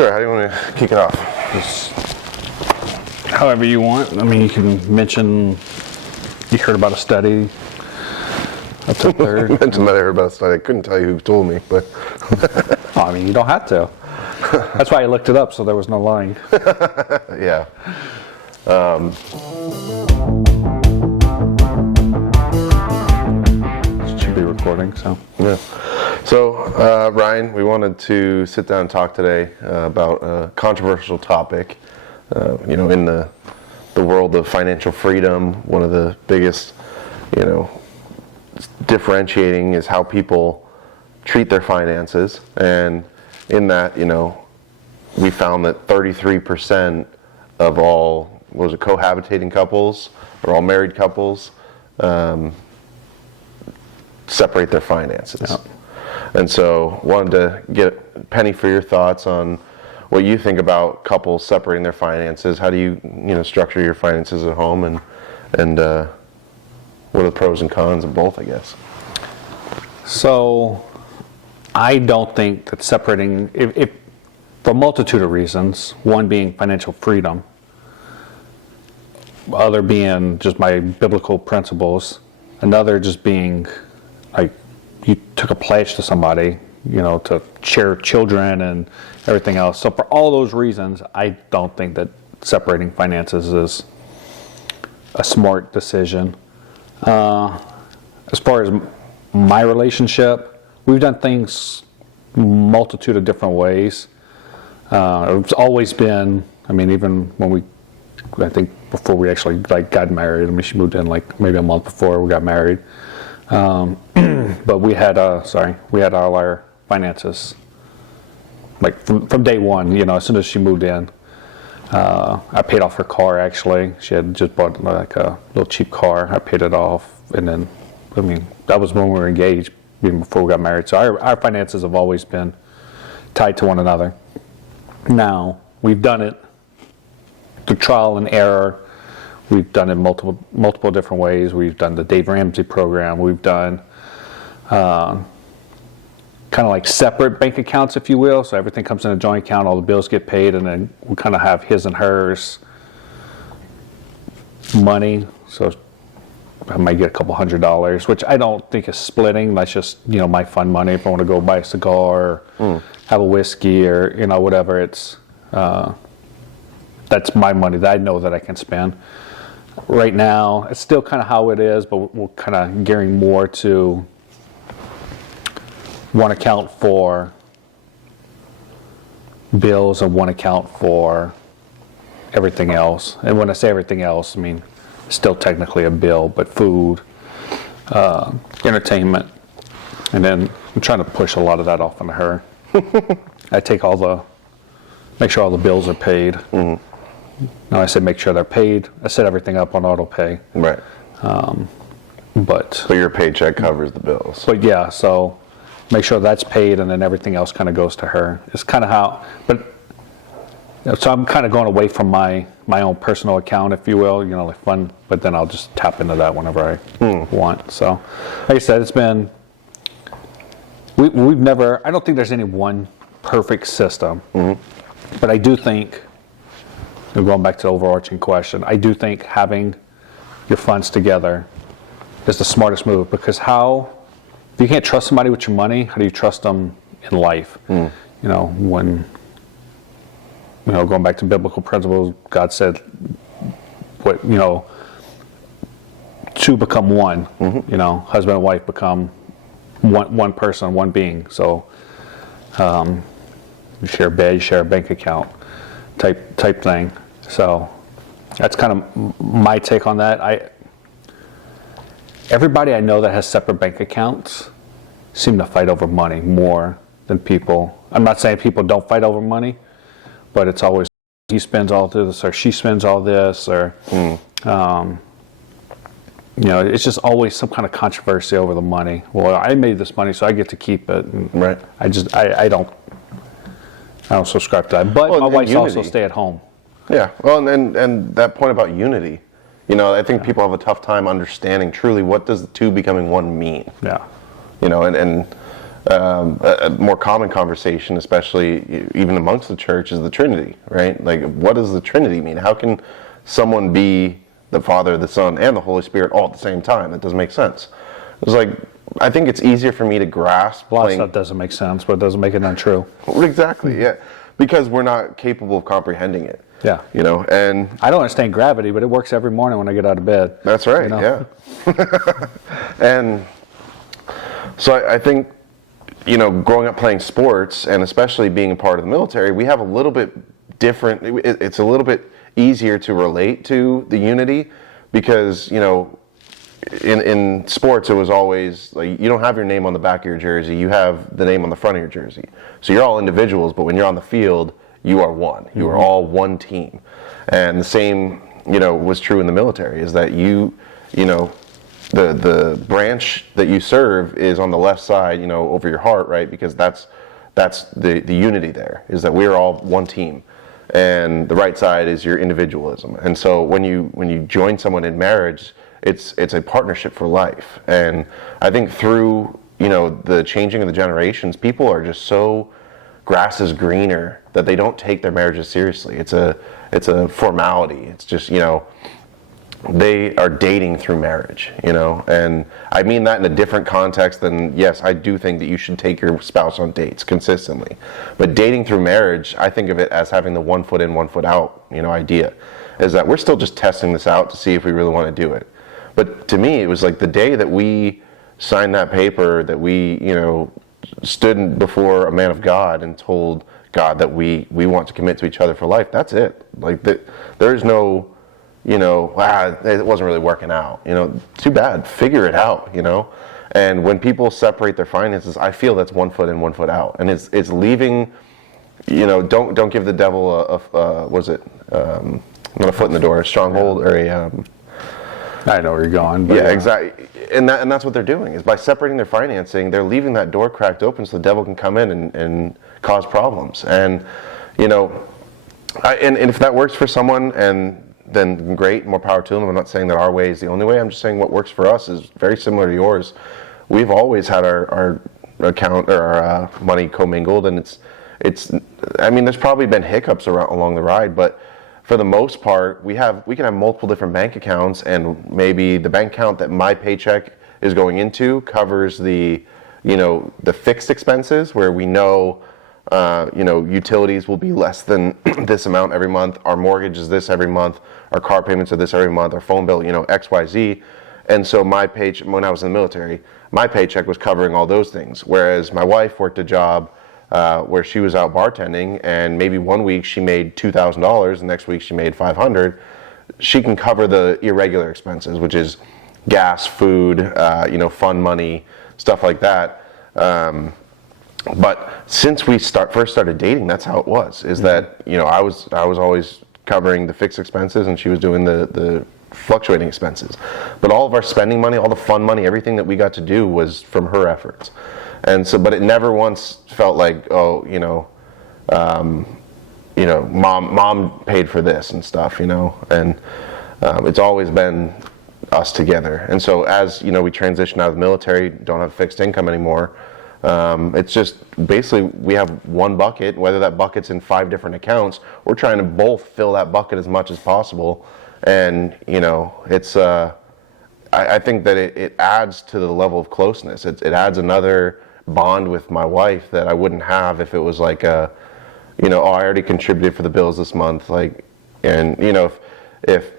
Sure. How do you want to kick it off? Just however you want. I mean, you can mention you heard about a study up to third. I mentioned that I heard about a study. I couldn't tell you who told me, but Oh, I mean, you don't have to. That's why I looked it up, so there was no lying. yeah. It should be recording, so. Yeah. So, Ryan, we wanted to sit down and talk today about a controversial topic. In the world of financial freedom, one of the biggest, differentiating is how people treat their finances. And in that, we found that 33% of all, cohabitating couples or all married couples separate their finances. Yep. And so wanted to get Penny for your thoughts on what you think about couples separating their finances. How do you structure your finances at home, and what are the pros and cons of both, I guess? So I don't think that separating, if for a multitude of reasons, one being financial freedom, other being just my biblical principles, another just being like you took a pledge to somebody, to share children and everything else. So for all those reasons, I don't think that separating finances is a smart decision. As far as my relationship, we've done things multitude of different ways. It's always been, even when I think before we actually got married, she moved in maybe a month before we got married. But we had all our finances from day one. As soon as she moved in, I paid off her car. Actually, she had just bought a little cheap car. I paid it off, and then that was when we were engaged, even before we got married. So our finances have always been tied to one another. Now we've done it through trial and error. We've done it multiple different ways. We've done the Dave Ramsey program. We've done kind of like separate bank accounts, if you will. So everything comes in a joint account, all the bills get paid, and then we kind of have his and hers money. So I might get a couple $100s, which I don't think is splitting. That's just, my fun money. If I want to go buy a cigar or have a whiskey or, whatever, it's, that's my money that I know that I can spend. Right now, it's still kind of how it is, but we're kind of gearing more to one account for bills and one account for everything else. And when I say everything else, still technically a bill, but food, entertainment, and then I'm trying to push a lot of that off onto her. I make sure all the bills are paid. Mm-hmm. Now I say make sure they're paid. I set everything up on auto pay. Right. But your paycheck covers the bills. But yeah, so make sure that's paid, and then everything else kind of goes to her. It's kind of how, so I'm kind of going away from my own personal account, if you will, like fun, but then I'll just tap into that whenever I want. So, like I said, it's been, we've never, I don't think there's any one perfect system, but I do think, going back to the overarching question, I do think having your funds together is the smartest move, because if you can't trust somebody with your money, how do you trust them in life? When, going back to biblical principles, God said, two become one. Husband and wife become one person, one being. So you share a bed, you share a bank account, type thing. So that's kind of my take on that. Everybody I know that has separate bank accounts seem to fight over money more than people. I'm not saying people don't fight over money, but it's always he spends all this or she spends all this, or it's just always some kind of controversy over the money. Well, I made this money, so I get to keep it. And right. I don't subscribe to that. But my wife's also stay at home. Yeah. Well, and that point about unity. I think people have a tough time understanding truly what does the two becoming one mean. Yeah. And a more common conversation, especially even amongst the church, is the Trinity, right? Like, what does the Trinity mean? How can someone be the Father, the Son, and the Holy Spirit all at the same time? That doesn't make sense. It's like, I think it's easier for me to grasp. A lot of stuff doesn't make sense, but it doesn't make it untrue. Exactly, yeah. Because we're not capable of comprehending it. Yeah. You know, and I don't understand gravity, but it works every morning when I get out of bed. that's right, you know? yeah. And so I think, you know, growing up playing sports, and especially being a part of the military, we have a little bit different, it's a little bit easier to relate to the unity, because, you know, in sports, it was always like, you don't have your name on the back of your jersey, you have the name on the front of your jersey. So you're all individuals, but when you're on the field, you are one. You are all one team. And the same, you know, was true in the military, is that you know, the branch that you serve is on the left side, you know, over your heart, right? Because that's the unity there, is that we're all one team. And the right side is your individualism. And so when you join someone in marriage, it's a partnership for life. And I think through, you know, the changing of the generations, people are just so grass is greener that they don't take their marriages seriously. It's a formality. It's just, you know, they are dating through marriage, you know, and I mean that in a different context than, yes, I do think that you should take your spouse on dates consistently, but dating through marriage, I think of it as having the 1 foot in, 1 foot out, you know, idea, is that we're still just testing this out to see if we really want to do it. But to me, it was like the day that we signed that paper, that we, you know, stood before a man of God and told God that we want to commit to each other for life. That's it. Like, there's no, you know, it wasn't really working out. You know, too bad. Figure it out, you know. And when people separate their finances, I feel that's 1 foot in, 1 foot out. And it's leaving, you know, don't give the devil not a foot in the door, a stronghold, or a... I know where you're going. But yeah, exactly. And that's what they're doing, is by separating their financing, they're leaving that door cracked open so the devil can come in and cause problems. And, you know, and if that works for someone, and then great, more power to them. I'm not saying that our way is the only way. I'm just saying what works for us is very similar to yours. We've always had our account, or our money commingled, and it's. I mean, there's probably been hiccups along the ride, but for the most part, we can have multiple different bank accounts, and maybe the bank account that my paycheck is going into covers the, you know, the fixed expenses, where we know, you know, utilities will be less than this amount every month, our mortgage is this every month, our car payments are this every month, our phone bill, you know, XYZ. And so my paycheck, when I was in the military, my paycheck was covering all those things. Whereas my wife worked a job where she was out bartending, and maybe one week she made $2,000, the next week she made $500. She can cover the irregular expenses, which is gas, food, you know, fund money, stuff like that. But since we first started dating, that's how it was. Is that, you know, I was always covering the fixed expenses, and she was doing the fluctuating expenses. But all of our spending money, all the fun money, everything that we got to do was from her efforts. And so, but it never once felt like, oh, you know, mom paid for this and stuff, you know. And it's always been us together. And so, as you know, we transitioned out of the military, don't have fixed income anymore. It's just basically we have one bucket, whether that bucket's in 5 different accounts, we're trying to both fill that bucket as much as possible. And, you know, it's, I think that it adds to the level of closeness. It adds another bond with my wife that I wouldn't have if it was like a, you know, oh, I already contributed for the bills this month. Like, and, you know, if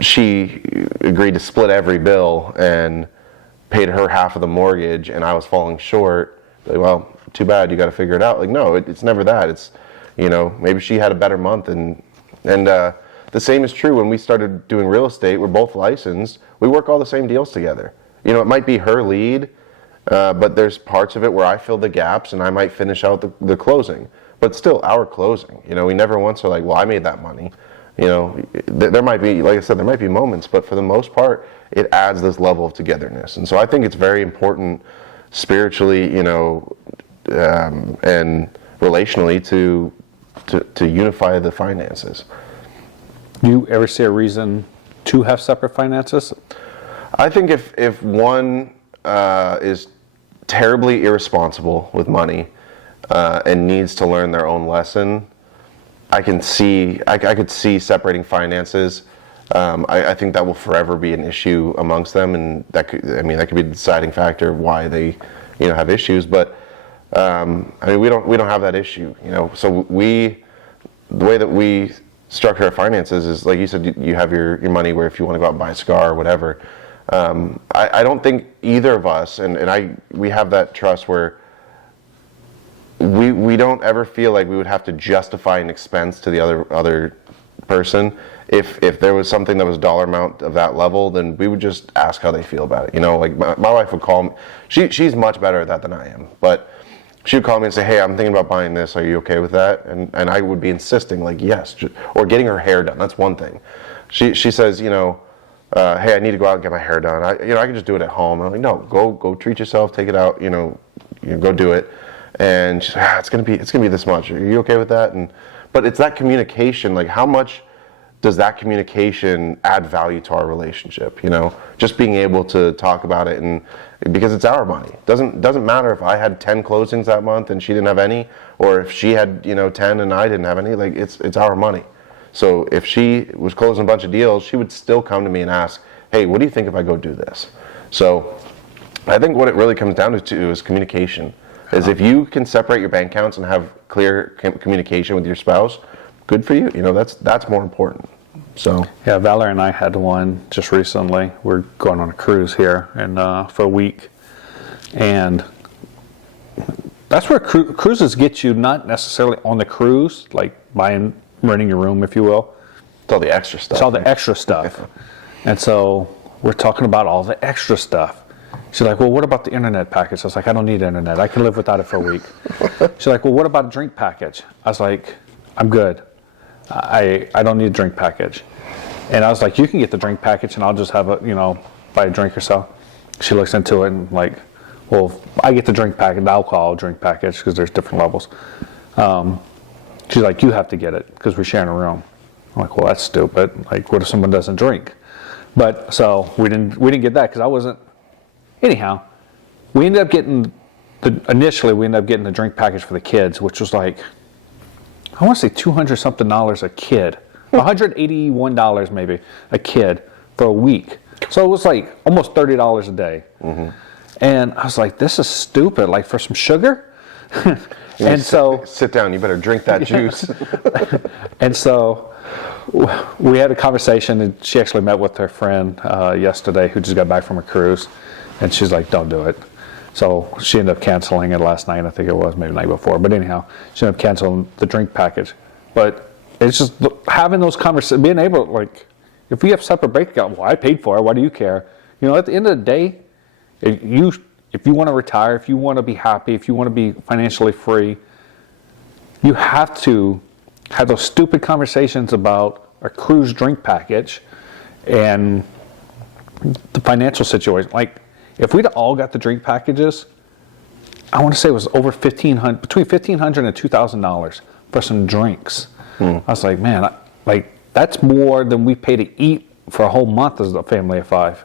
she agreed to split every bill and paid her half of the mortgage and I was falling short, like, well, too bad, you got to figure it out. Like, no, it's never that. It's, you know, maybe she had a better month, and the same is true when we started doing real estate. We're both licensed. We work all the same deals together. You know, it might be her lead, but there's parts of it where I fill the gaps and I might finish out the closing, but still our closing. You know, we never once are like, well, I made that money. You know, there might be, like I said, there might be moments, but for the most part, it adds this level of togetherness. And so I think it's very important spiritually, you know, and relationally to unify the finances. Do you ever see a reason to have separate finances? I think if one is terribly irresponsible with money and needs to learn their own lesson, I could see separating finances. I think that will forever be an issue amongst them, and that could be the deciding factor of why they, have issues. But we don't have that issue, So the way that we structure our finances is, like you said, you have your money where if you want to go out and buy a cigar or whatever. I don't think either of us, we have that trust where we don't ever feel like we would have to justify an expense to the other person. If there was something that was dollar amount of that level, then we would just ask how they feel about it. Like my wife would call me. She's much better at that than I am, but she would call me and say, "Hey, I'm thinking about buying this. Are you okay with that?" And I would be insisting, like, yes, or getting her hair done. That's one thing. She says, "Hey, I need to go out and get my hair done. I can just do it at home." I'm like, "No, go treat yourself. Take it out. Go do it." And she's like, "It's gonna be this much. Are you okay with that?" But it's that communication. Like, how much does that communication add value to our relationship? Just being able to talk about it, and because it's our money. Doesn't matter if I had 10 closings that month and she didn't have any, or if she had 10 and I didn't have any. Like, it's our money. So if she was closing a bunch of deals, she would still come to me and ask, "Hey, what do you think if I go do this?" So I think what it really comes down to is communication. Is if you can separate your bank accounts and have clear communication with your spouse, good for you. That's more important. So yeah, Valerie and I had one just recently. We're going on a cruise here for a week, and that's where cruises get you, not necessarily on the cruise, like renting your room, if you will. It's all the extra stuff. It's all the extra stuff. And so we're talking about all the extra stuff. She's like, "Well, what about the internet package?" I was like, "I don't need internet. I can live without it for a week." She's like, "Well, what about a drink package?" I was like, "I'm good. I don't need a drink package." And I was like, "You can get the drink package and I'll just have buy a drink or so." She looks into it and like, "Well, I get the drink package, the alcohol drink package, because there's different levels." She's like, "You have to get it because we're sharing a room." I'm like, "Well, that's stupid. Like, what if someone doesn't drink?" But so we didn't get that because I wasn't. Anyhow, we ended up getting the drink package for the kids, which was like, I want to say $200-something a kid, $181 maybe a kid for a week. So it was like almost $30 a day. Mm-hmm. And I was like, "This is stupid. Like, for some sugar." And so sit down. You better drink that juice. And so we had a conversation, and she actually met with her friend yesterday who just got back from a cruise. And she's like, "Don't do it." So she ended up canceling it last night. I think it was maybe the night before. But anyhow, she ended up canceling the drink package. But it's just having those conversations, being able to, like, if we have separate bank account, well, I paid for it. Why do you care? At the end of the day, if you want to retire, if you want to be happy, if you want to be financially free, you have to have those stupid conversations about a cruise drink package and the financial situation. Like, if we'd all got the drink packages, I want to say it was over between $1,500 and $2,000 for some drinks. I was like, man, that's more than we pay to eat for a whole month as a family of 5.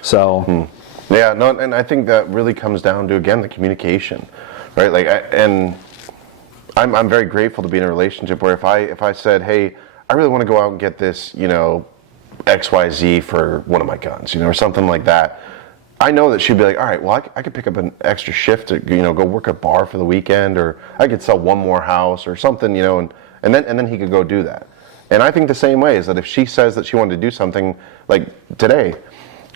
So, yeah, no, and I think that really comes down to, again, the communication, right? Like, I'm very grateful to be in a relationship where if I said, "Hey, I really want to go out and get this, XYZ for one of my guns, or something like that," I know that she'd be like, "All right, well, I could pick up an extra shift to, go work a bar for the weekend, or I could sell one more house or something, and then he could go do that." And I think the same way is that if she says that she wanted to do something, like today,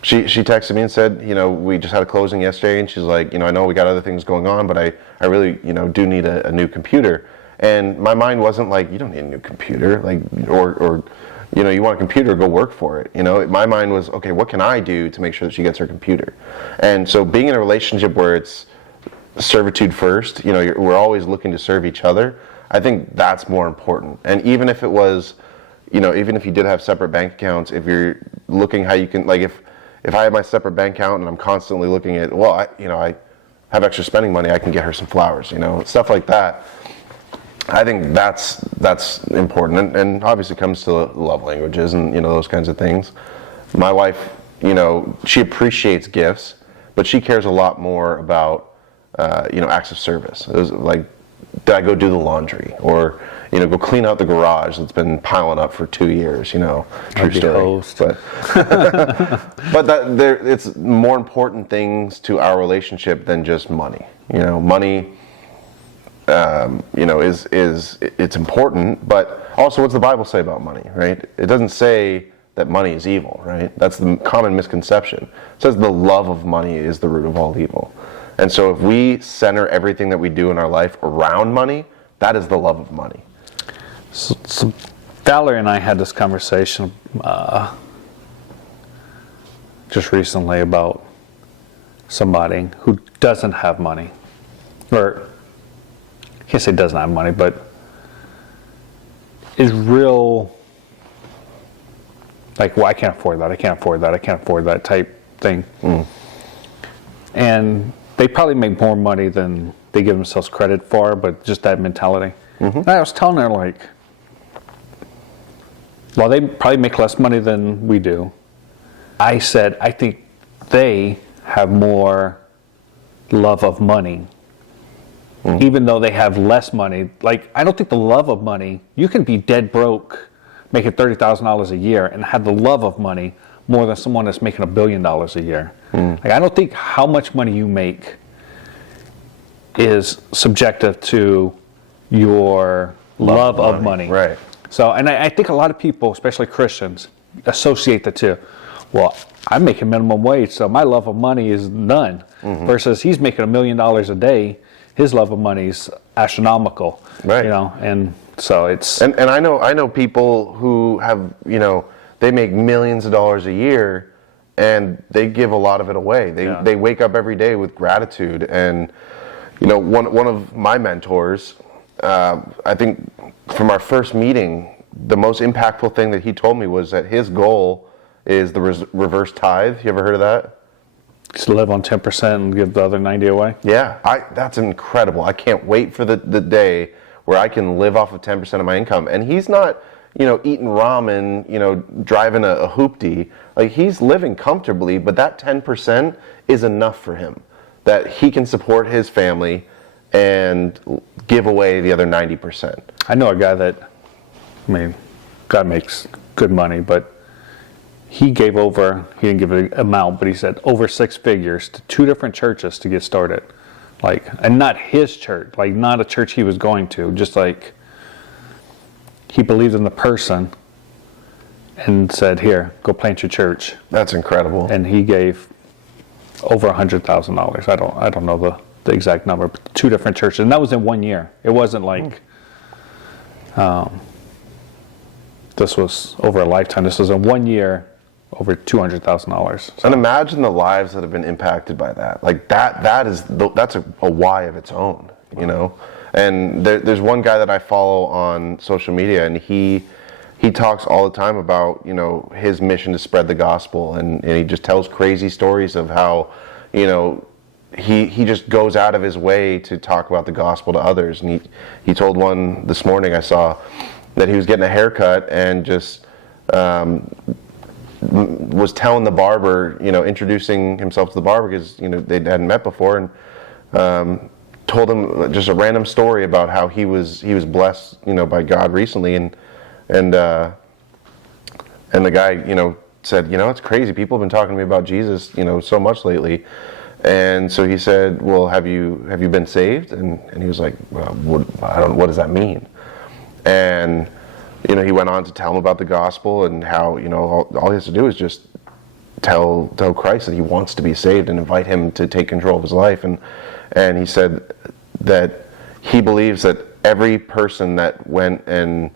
she texted me and said, "We just had a closing yesterday," and she's like, "I know we got other things going on, but I really, do need a new computer." And my mind wasn't like, "You don't need a new computer," like, or you want a computer, go work for it. My mind was, okay, what can I do to make sure that she gets her computer? And so being in a relationship where it's servitude first, we're always looking to serve each other, I think that's more important. And even if it was, even if you did have separate bank accounts, if you're looking how you can, like, if I have my separate bank account and I'm constantly looking at, well, I have extra spending money, I can get her some flowers, stuff like that. I think that's important, and obviously comes to love languages and those kinds of things. My wife, she appreciates gifts, but she cares a lot more about acts of service. It was like, did I go do the laundry, or go clean out the garage that's been piling up for 2 years? True story. Host. But it's more important things to our relationship than just money. Money, is it's important, but also, what's the Bible say about money, right? It doesn't say that money is evil, right? That's the common misconception. It says the love of money is the root of all evil. And so if we center everything that we do in our life around money, that is the love of money. So Valerie and I had this conversation just recently about somebody who doesn't have money. Or, I can't say doesn't have money, but is real, like, well, I can't afford that, I can't afford that, I can't afford that type thing. And they probably make more money than they give themselves credit for, but just that mentality. And I was telling her, like, well, they probably make less money than we do. I said, I think they have more love of money. Even though they have less money. Like, I don't think the love of money, you can be dead broke, making $30,000 a year, and have the love of money more than someone that's making $1 billion a year. Like, I don't think how much money you make is subjective to your love of money. Right. So, and I think a lot of people, especially Christians, associate the two. Well, I'm making minimum wage, so my love of money is none. Versus he's making $1 million a day, his love of money is astronomical. Right. And so it's... And I know people who have, they make millions of dollars a year, and they give a lot of it away. They wake up every day with gratitude. And one of my mentors, I think from our first meeting, the most impactful thing that he told me was that his goal is the reverse tithe. You ever heard of that? Just live on 10% and give the other 90 away? Yeah, that's incredible. I can't wait for the day where I can live off of 10% of my income. And he's not, eating ramen, driving a hoopty. Like, he's living comfortably, but that 10% is enough for him, that he can support his family and give away the other 90%. I know a guy that, God makes good money, but he gave over, he didn't give an amount, but he said over 6 figures to 2 different churches to get started. Like, and not his church, like not a church he was going to, just like he believed in the person and said, here, go plant your church. That's incredible. And he gave over $100,000. I don't know the exact number, but 2 different churches. And that was in 1 year. It wasn't like, this was over a lifetime. This was in 1 year, over $200,000. So. And imagine the lives that have been impacted by that. Like that's a why of its own, And there's one guy that I follow on social media, and he talks all the time about his mission to spread the gospel, and he just tells crazy stories of how he just goes out of his way to talk about the gospel to others. And he told one this morning I saw that he was getting a haircut and just was telling the barber, introducing himself to the barber because they hadn't met before, and told him just a random story about how he was blessed by God recently, and the guy said, it's crazy, people have been talking to me about Jesus so much lately. And so he said, well, have you been saved? And he was like, well, what does that mean? And he went on to tell him about the gospel and how all he has to do is just tell Christ that he wants to be saved and invite him to take control of his life. And he said that he believes that every person that went and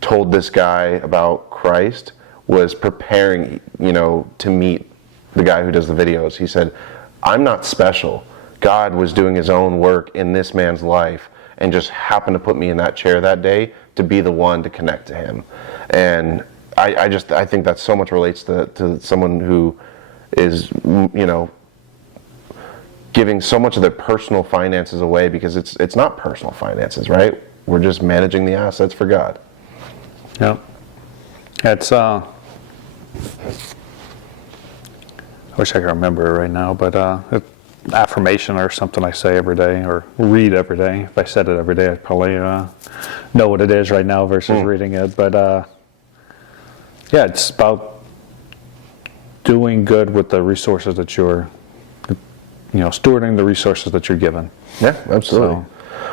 told this guy about Christ was preparing to meet the guy who does the videos. He said, I'm not special. God was doing his own work in this man's life and just happened to put me in that chair that day to be the one to connect to him. And I think that so much relates to someone who is, giving so much of their personal finances away, because it's not personal finances, right? We're just managing the assets for God. Yeah. It's, I wish I could remember it right now, but affirmation or something I say every day or read every day. If I said it every day, I'd probably know what it is right now versus reading it. But yeah, it's about doing good with the resources that you're, stewarding the resources that you're given. Yeah, absolutely.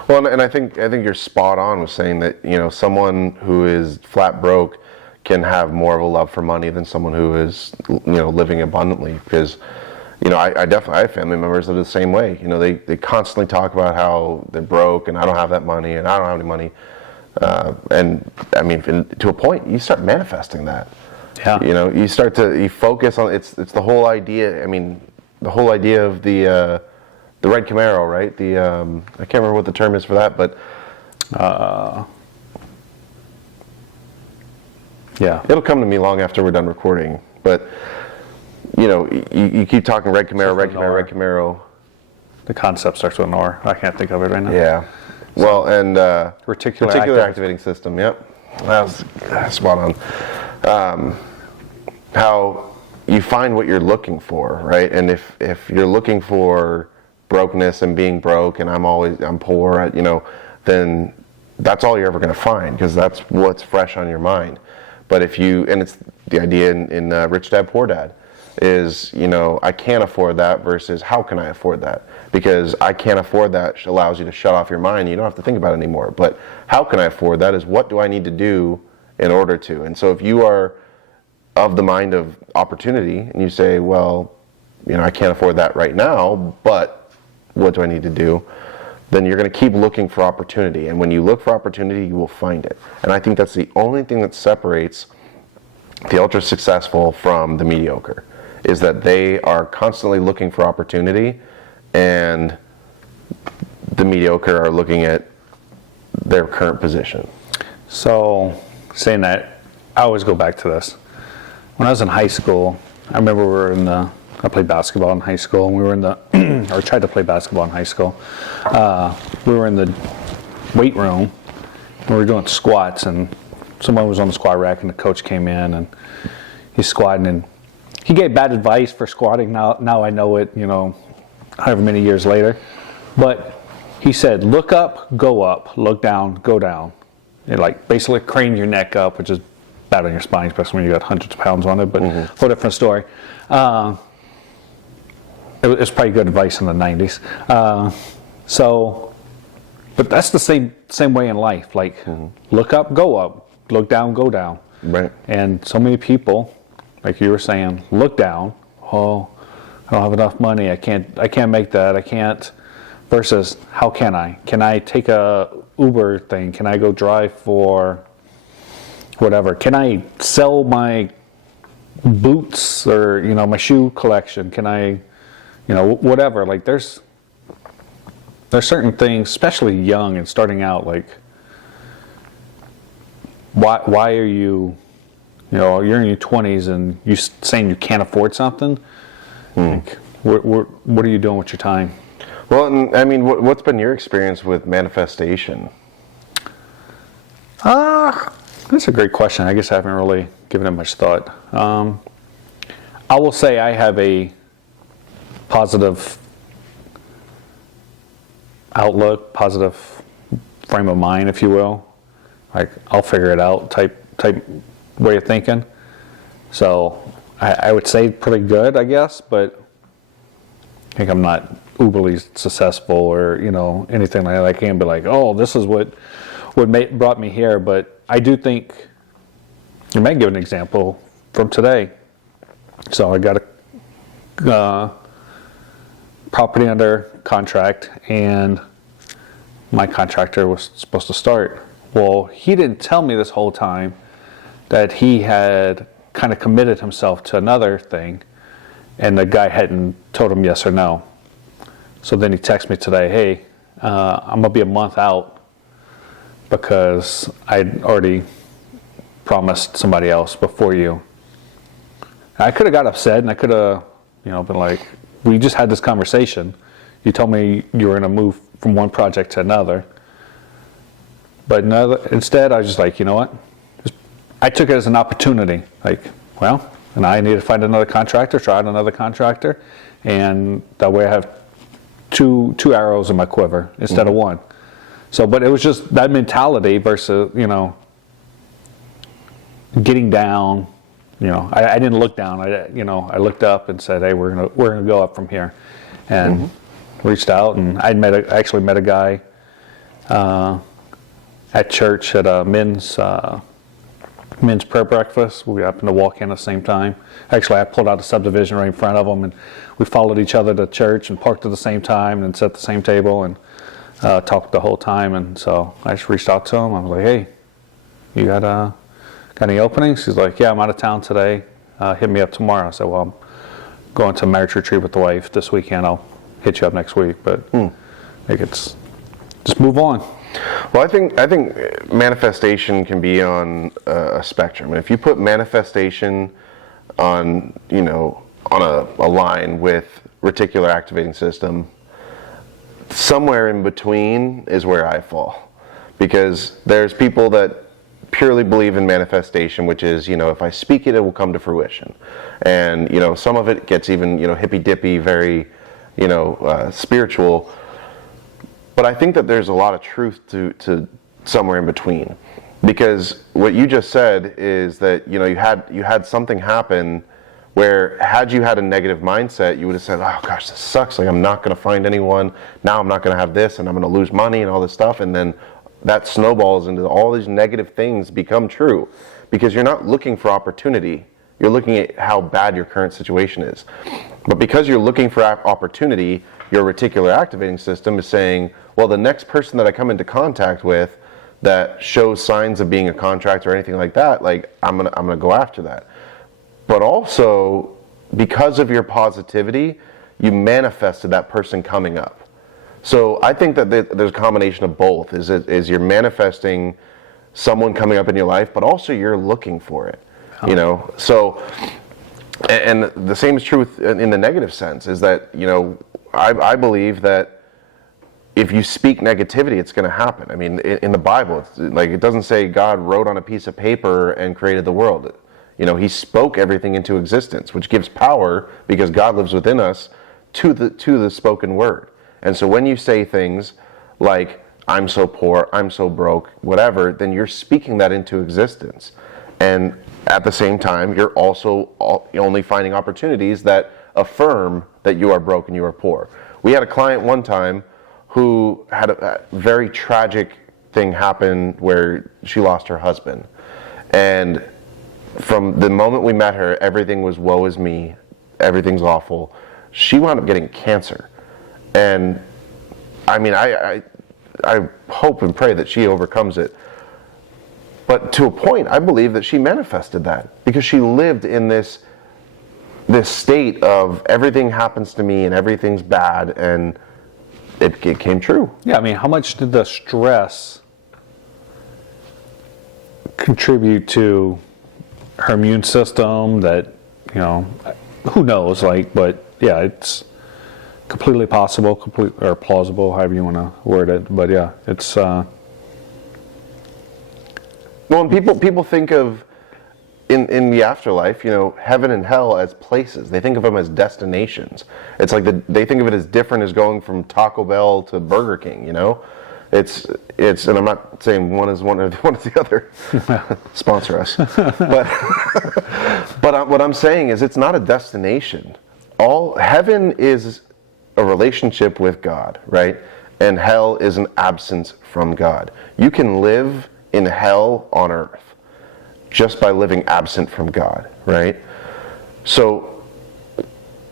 Well, and I think you're spot on with saying that, someone who is flat broke can have more of a love for money than someone who is, living abundantly. Because, I definitely have family members that are the same way. They constantly talk about how they're broke and I don't have that money and I don't have any money. And I mean, to a point, you start manifesting that. Yeah. You focus on it's the whole idea. I mean, the whole idea of the red Camaro, right? I can't remember what the term is for that, but yeah, it'll come to me long after we're done recording. But you keep talking red Camaro, red Camaro, red Camaro. The concept starts with an R. I can't think of it right now. Yeah. Well, and reticular activating system. Yep, that was spot on. How you find what you're looking for, right? And if you're looking for brokenness and being broke, and I'm poor, then that's all you're ever going to find, because that's what's fresh on your mind. But and it's the idea in Rich Dad Poor Dad is, I can't afford that versus how can I afford that? Because I can't afford that allows you to shut off your mind. You don't have to think about it anymore. But how can I afford that is what do I need to do in order to? And so if you are of the mind of opportunity and you say, well, I can't afford that right now, but what do I need to do? Then you're going to keep looking for opportunity. And when you look for opportunity, you will find it. And I think that's the only thing that separates the ultra successful from the mediocre, is that they are constantly looking for opportunity, and the mediocre are looking at their current position. So, saying that, I always go back to this. When I was in high school, I remember I played basketball in high school, and we were in the, or tried to play basketball in high school. We were in the weight room, and we were doing squats, and someone was on the squat rack, and the coach came in, and he's squatting, and he gave bad advice for squatting. Now I know it, however many years later. But he said, look up, go up, look down, go down. Basically crane your neck up, which is bad on your spine, especially when you got hundreds of pounds on it, but a whole different story. It was probably good advice in the 90s. But that's the same way in life. Look up, go up, look down, go down. Right. And so many people, like you were saying, look down. Oh, I don't have enough money. I can't make that. I can't. Versus, how can I? Can I take a Uber thing? Can I go drive for whatever? Can I sell my boots or my shoe collection? Can I, whatever? There's certain things, especially young and starting out. Why are you? You're in your 20s and you saying you can't afford something. What are you doing with your time? Well, I mean, what's been your experience with manifestation? That's a great question. I guess I haven't really given it much thought. I will say I have a positive outlook, positive frame of mind, if you will. I'll figure it out type way of thinking. So I would say pretty good, I guess, but I think I'm not uberly successful or anything like that. I can't be like, oh, this is what brought me here. But I do think, you might give an example from today. So I got a property under contract, and my contractor was supposed to start. Well, he didn't tell me this whole time that he had kind of committed himself to another thing, and the guy hadn't told him yes or no. So then he texted me today, hey, I'm going to be a month out because I'd already promised somebody else before you. And I could have got upset, and I could have, been like, we just had this conversation. You told me you were going to move from one project to another. But instead, I was just like, you know what? I took it as an opportunity. And I need to find another contractor, try out another contractor, and that way I have two arrows in my quiver instead of one. So, but it was just that mentality versus, getting down. I didn't look down. I looked up and said, "Hey, we're gonna go up from here," and reached out. And I actually met a guy at church at a men's prayer breakfast. We happened to walk in at the same time. Actually, I pulled out a subdivision right in front of them, and we followed each other to church and parked at the same time and sat at the same table and talked the whole time. And so I just reached out to him. I was like, "Hey, you got any openings?" He's like, "Yeah, I'm out of town today. Hit me up tomorrow." I said, "Well, I'm going to a marriage retreat with the wife this weekend. I'll hit you up next week." But I think it's just move on. Well, I think manifestation can be on a spectrum. And if you put manifestation on a line with reticular activating system, somewhere in between is where I fall, because there's people that purely believe in manifestation, which is, if I speak it, it will come to fruition. And, some of it gets even, hippy dippy, very, spiritual. But I think that there's a lot of truth to somewhere in between, because what you just said is that you had something happen where, had you had a negative mindset, you would have said, "Oh gosh, this sucks. Like, I'm not going to find anyone. Now I'm not going to have this, and I'm going to lose money and all this stuff." And then that snowballs into all these negative things become true, because you're not looking for opportunity. You're looking at how bad your current situation is. But because you're looking for opportunity, your reticular activating system is saying, well, the next person that I come into contact with that shows signs of being a contractor or anything like that, like I'm gonna go after that. But also, because of your positivity, you manifested that person coming up. So I think that there's a combination of both. Is you're manifesting someone coming up in your life, but also you're looking for it. So, and the same is true in the negative sense, is that I believe that if you speak negativity, it's going to happen. I mean, in the Bible, it doesn't say God wrote on a piece of paper and created the world. He spoke everything into existence, which gives power, because God lives within us, to the spoken word. And so when you say things like, "I'm so poor, I'm so broke," whatever, then you're speaking that into existence. And at the same time, you're also only finding opportunities that affirm that you are broke and you are poor. We had a client one time who had a very tragic thing happen where she lost her husband. And from the moment we met her, everything was woe is me, everything's awful. She wound up getting cancer. And I mean, I hope and pray that she overcomes it. But to a point, I believe that she manifested that, because she lived in this state of everything happens to me and everything's bad, and it came true. Yeah, I mean, how much did the stress contribute to her immune system? That, who knows? But yeah, it's completely possible, or plausible, however you want to word it. But yeah, it's. Well, and people think of in the afterlife, heaven and hell as places. They think of them as destinations. It's like they think of it as different as going from Taco Bell to Burger King. It's and I'm not saying one is one or one is the other. Sponsor us. But what I'm saying is, it's not a destination. Heaven is a relationship with God, right? And hell is an absence from God. You can live in hell on earth just by living absent from God, right? So,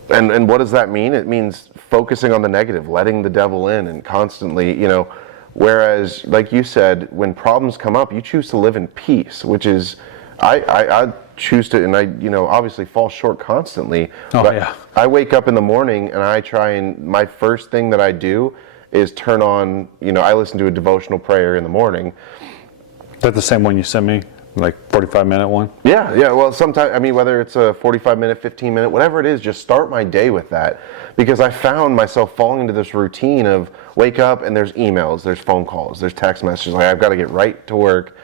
and what does that mean? It means focusing on the negative, letting the devil in, and constantly, whereas, like you said, when problems come up, you choose to live in peace, which is, I choose to, and I, obviously fall short constantly. But yeah. I wake up in the morning and I try, and my first thing that I do is turn on, I listen to a devotional prayer in the morning. Is that the same one you sent me? Like 45-minute one? Yeah. Well, sometimes, whether it's a 45-minute, 15-minute, whatever it is, just start my day with that. Because I found myself falling into this routine of wake up and there's emails, there's phone calls, there's text messages. Like, I've got to get right to work.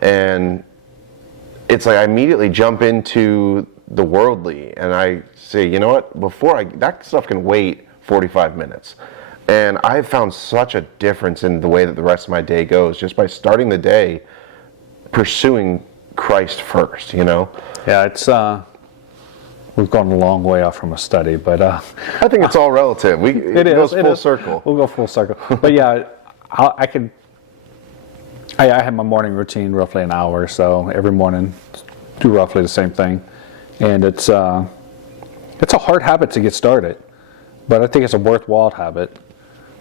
And it's like I immediately jump into the worldly and I say, you know what, that stuff can wait 45 minutes. And I've found such a difference in the way that the rest of my day goes just by starting the day pursuing Christ first, you know? Yeah, it's we've gone a long way off from a study, but I think it's all relative. It goes full circle. We'll go full circle. But yeah, I have my morning routine roughly an hour, so every morning do roughly the same thing, and it's a hard habit to get started, but I think it's a worthwhile habit.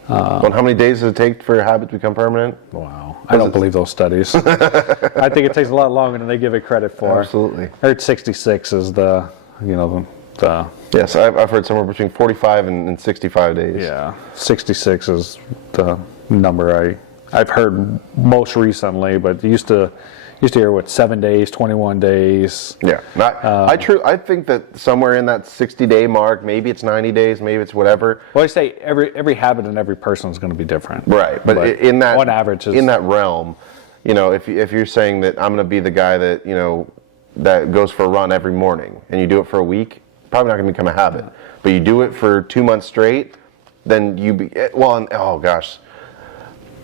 Well, how many days does it take for a habit to become permanent? Wow, I don't believe those studies. I think it takes a lot longer than they give it credit for. Absolutely. I heard 66 is the Yes, I've heard somewhere between 45 and 65 days. yeah, 66 is the number I've heard most recently, but used to hear 7 days, 21 days. Yeah, I think that somewhere in that 60-day mark, maybe it's 90 days, maybe it's whatever. Well, I say every habit in every person is going to be different. Right, but in that on average, in that realm, you know, if you're saying that I'm going to be the guy that, you know, that goes for a run every morning, and you do it for a week, probably not going to become a habit. But you do it for 2 months straight, then oh gosh,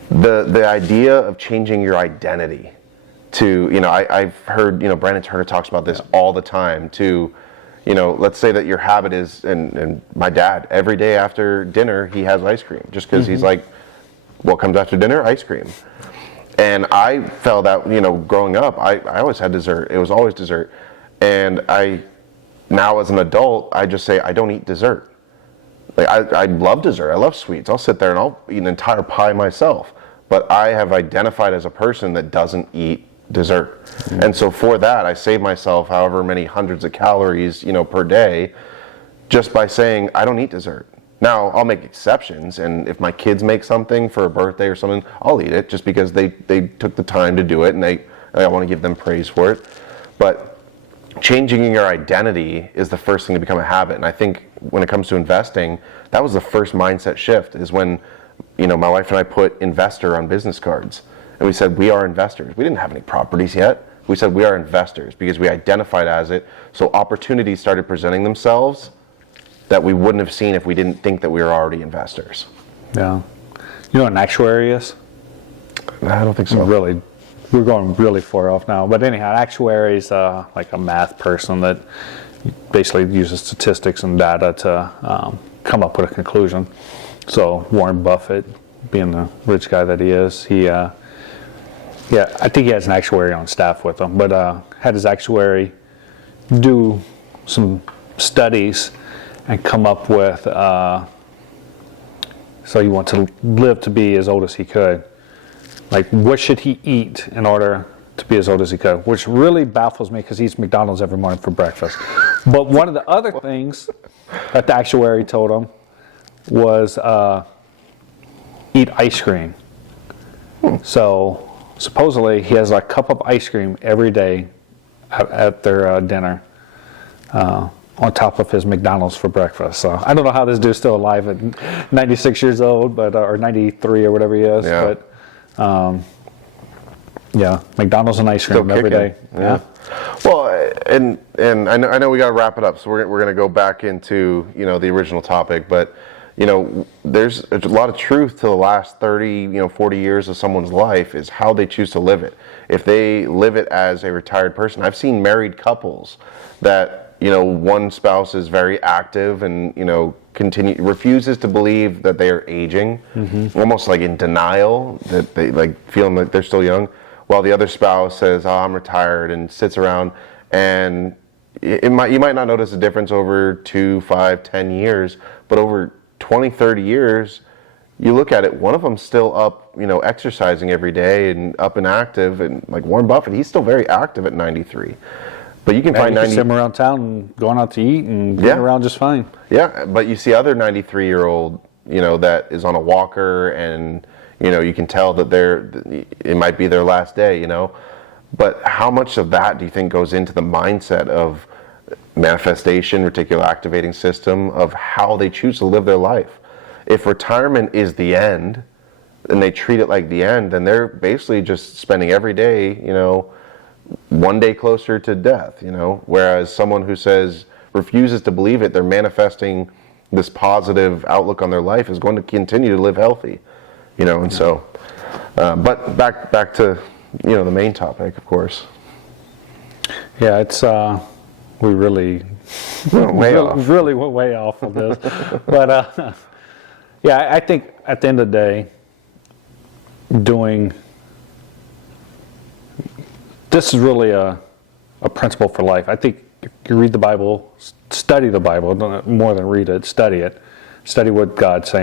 the idea of changing your identity to, you know, I've heard, you know, Brandon Turner talks about this all the time, to, you know, let's say that your habit is, and my dad, every day after dinner, he has ice cream, just because he's like, what comes after dinner? Ice cream. And I felt that, you know, growing up, I always had dessert. It was always dessert. And now as an adult, I just say, I don't eat dessert. Like, I love dessert. I love sweets. I'll sit there and I'll eat an entire pie myself. But I have identified as a person that doesn't eat dessert. And so for that, I save myself however many hundreds of calories, you know, per day, just by saying, I don't eat dessert. Now, I'll make exceptions, and if my kids make something for a birthday or something, I'll eat it just because they took the time to do it, and I want to give them praise for it. But changing your identity is the first thing to become a habit. And I think when it comes to investing, that was the first mindset shift, is when, you know, my wife and I put investor on business cards. And we said, we are investors. We didn't have any properties yet. We said, we are investors, because we identified as it. So opportunities started presenting themselves that we wouldn't have seen if we didn't think that we were already investors. Yeah. You know what an actuary is? I don't think so. Really, we're going really far off now. But anyhow, an actuary is like a math person that basically uses statistics and data to come up with a conclusion. So Warren Buffett, being the rich guy that he is, I think he has an actuary on staff with him, but had his actuary do some studies and come up with, so he wants to live to be as old as he could. Like, what should he eat in order to be as old as he could? Which really baffles me, because he eats McDonald's every morning for breakfast. But one of the other things that the actuary told him was eat ice cream. So supposedly he has a cup of ice cream every day at their dinner. On top of his McDonald's for breakfast. So I don't know how this dude's still alive at 96 years old, but or 93 or whatever he is. Yeah. But McDonald's and ice cream every day. Yeah. Well, and I know we got to wrap it up, so we're going to go back into, you know, the original topic, but, you know, there's a lot of truth to the last 30, 40 years of someone's life is how they choose to live it. If they live it as a retired person, I've seen married couples that, you know, one spouse is very active and, you know, refuses to believe that they are aging, almost like in denial, that they like feeling like they're still young, while the other spouse says, "Oh, I'm retired," and sits around. And you might not notice a difference over 2, 5, 10 years, but over 20, 30 years, you look at it, one of them's still up, you know, exercising every day and up and active, and like Warren Buffett, he's still very active at 93. But you can find 90. Sitting around town and going out to eat and getting around just fine. Yeah, but you see other 93-year-old, you know, that is on a walker, and, you know, you can tell that it might be their last day, you know. But how much of that do you think goes into the mindset of manifestation, reticular activating system, of how they choose to live their life? If retirement is the end, and they treat it like the end, then they're basically just spending every day, you know, one day closer to death, you know, whereas someone who refuses to believe it, they're manifesting this positive outlook on their life is going to continue to live healthy, and so, but back to, the main topic, of course. Yeah, it's, we really, Way off. really went way off of this. But, yeah, I think at the end of the day, this is really a principle for life. I think if you read the Bible, study the Bible, more than read it, study what God's saying.